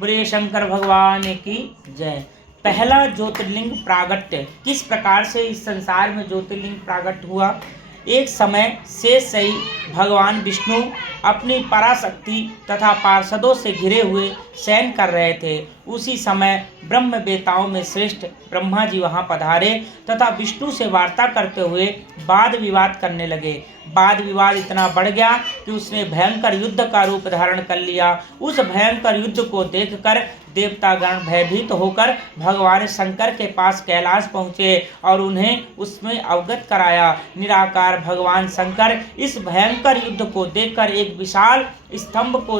बोलिए शंकर भगवान की जय। पहला ज्योतिर्लिंग प्रागट्य। किस प्रकार से इस संसार में ज्योतिर्लिंग प्रागट्य हुआ। एक समय शेषशायी भगवान विष्णु अपनी पराशक्ति तथा पार्षदों से घिरे हुए शयन कर रहे थे। उसी समय ब्रह्म वेताओं में श्रेष्ठ ब्रह्मा जी वहां पधारे तथा विष्णु से वार्ता करते हुए वाद विवाद करने लगे। वाद विवाद इतना बढ़ गया कि उसने भयंकर युद्ध का रूप धारण कर लिया। उस भयंकर युद्ध को देखकर देवतागण भयभीत होकर भगवान शंकर के पास कैलाश पहुँचे और उन्हें उसमें अवगत कराया। निराकार भगवान शंकर इस भयंकर युद्ध को देखकर एक विशाल स्तंभ को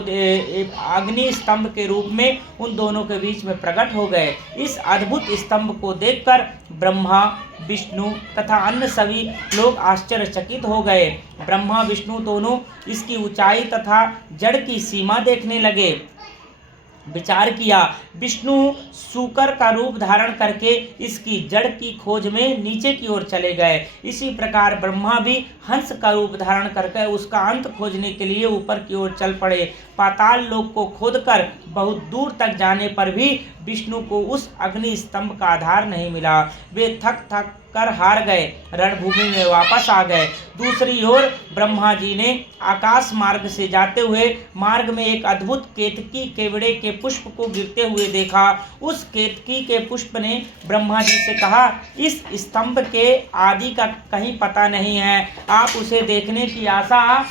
अग्नि स्तंभ के रूप में उन दोनों के बीच में प्रकट हो गए। इस अद्भुत स्तंभ को देखकर ब्रह्मा विष्णु तथा अन्य सभी लोग आश्चर्यचकित हो गए। ब्रह्मा विष्णु दोनों इसकी ऊंचाई तथा जड़ की सीमा देखने लगे। विचार किया। विष्णु सूकर का रूप धारण करके इसकी जड़ की खोज में नीचे की ओर चले गए। इसी प्रकार ब्रह्मा भी हंस का रूप धारण करके उसका अंत खोजने के लिए ऊपर की ओर चल पड़े। पाताल लोक को खोदकर बहुत दूर तक जाने पर भी विष्णु को उस अग्नि स्तंभ का आधार नहीं मिला। वे थक थक कर हार गए, रणभूमि में वापस आ गए। दूसरी ओर ब्रह्मा जी ने आकाश मार्ग से जाते हुए मार्ग में एक अद्भुत केतकी केवड़े के पुष्प को गिरते हुए देखा। उस केतकी के पुष्प ने ब्रह्मा जी से कहा, इस स्तंभ के आदि का कहीं पता नहीं है, आप उसे देखने की आशा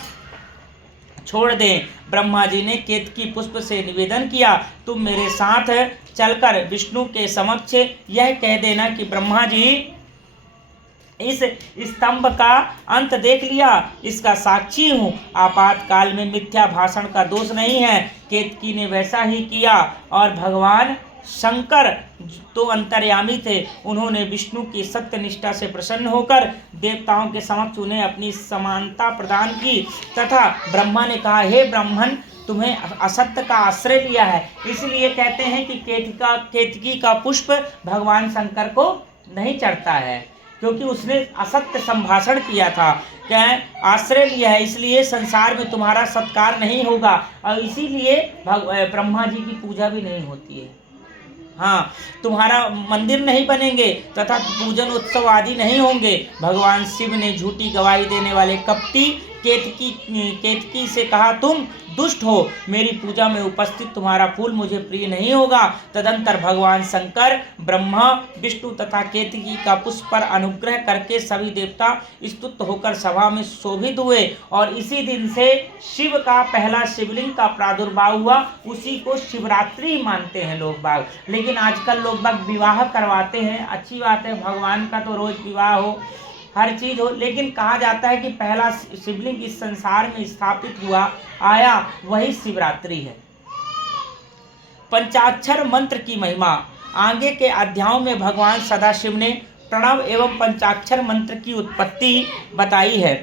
छोड़ दें। ब्रह्मा जी ने केतकी पुष्प से निवेदन किया, तुम मेरे साथ चलकर विष्णु के समक्ष यह कह देना कि ब्रह्मा जी इस स्तंभ का अंत देख लिया, इसका साक्षी हूँ। आपातकाल में मिथ्या भाषण का दोष नहीं है। केतकी ने वैसा ही किया और भगवान शंकर तो अंतर्यामी थे। उन्होंने विष्णु की सत्य निष्ठा से प्रसन्न होकर देवताओं के समक्ष उन्हें अपनी समानता प्रदान की तथा ब्रह्मा ने कहा, हे ब्राह्मण, तुम्हें असत्य का आश्रय लिया है, इसलिए कहते हैं कि केतकी का पुष्प भगवान शंकर को नहीं चढ़ता है, क्योंकि उसने असत्य संभाषण किया था। क्या आश्रय लिया है, इसलिए संसार में तुम्हारा सत्कार नहीं होगा और इसीलिए ब्रह्मा जी की पूजा भी नहीं होती है। हाँ, तुम्हारा मंदिर नहीं बनेंगे तथा पूजन उत्सव आदि नहीं होंगे। भगवान शिव ने झूठी गवाही देने वाले कपटी केतकी से कहा, तुम दुष्ट हो, मेरी पूजा में उपस्थित तुम्हारा फूल मुझे प्रिय नहीं होगा। तदंतर भगवान शंकर ब्रह्मा विष्णु तथा केतकी का पुष्प पर अनुग्रह करके सभी देवता स्तुत होकर सभा में शोभित हुए और इसी दिन से शिव का पहला शिवलिंग का प्रादुर्भाव हुआ। उसी को शिवरात्रि मानते हैं लोग बाग। लेकिन आजकल लोग बाग विवाह करवाते हैं, अच्छी बात है, भगवान का तो रोज विवाह हो, हर चीज हो, लेकिन कहा जाता है कि पहला शिवलिंग इस संसार में स्थापित हुआ आया वही शिवरात्रि है। पंचाक्षर मंत्र की महिमा। आगे के अध्यायों में भगवान सदाशिव ने प्रणव एवं पंचाक्षर मंत्र की उत्पत्ति बताई है।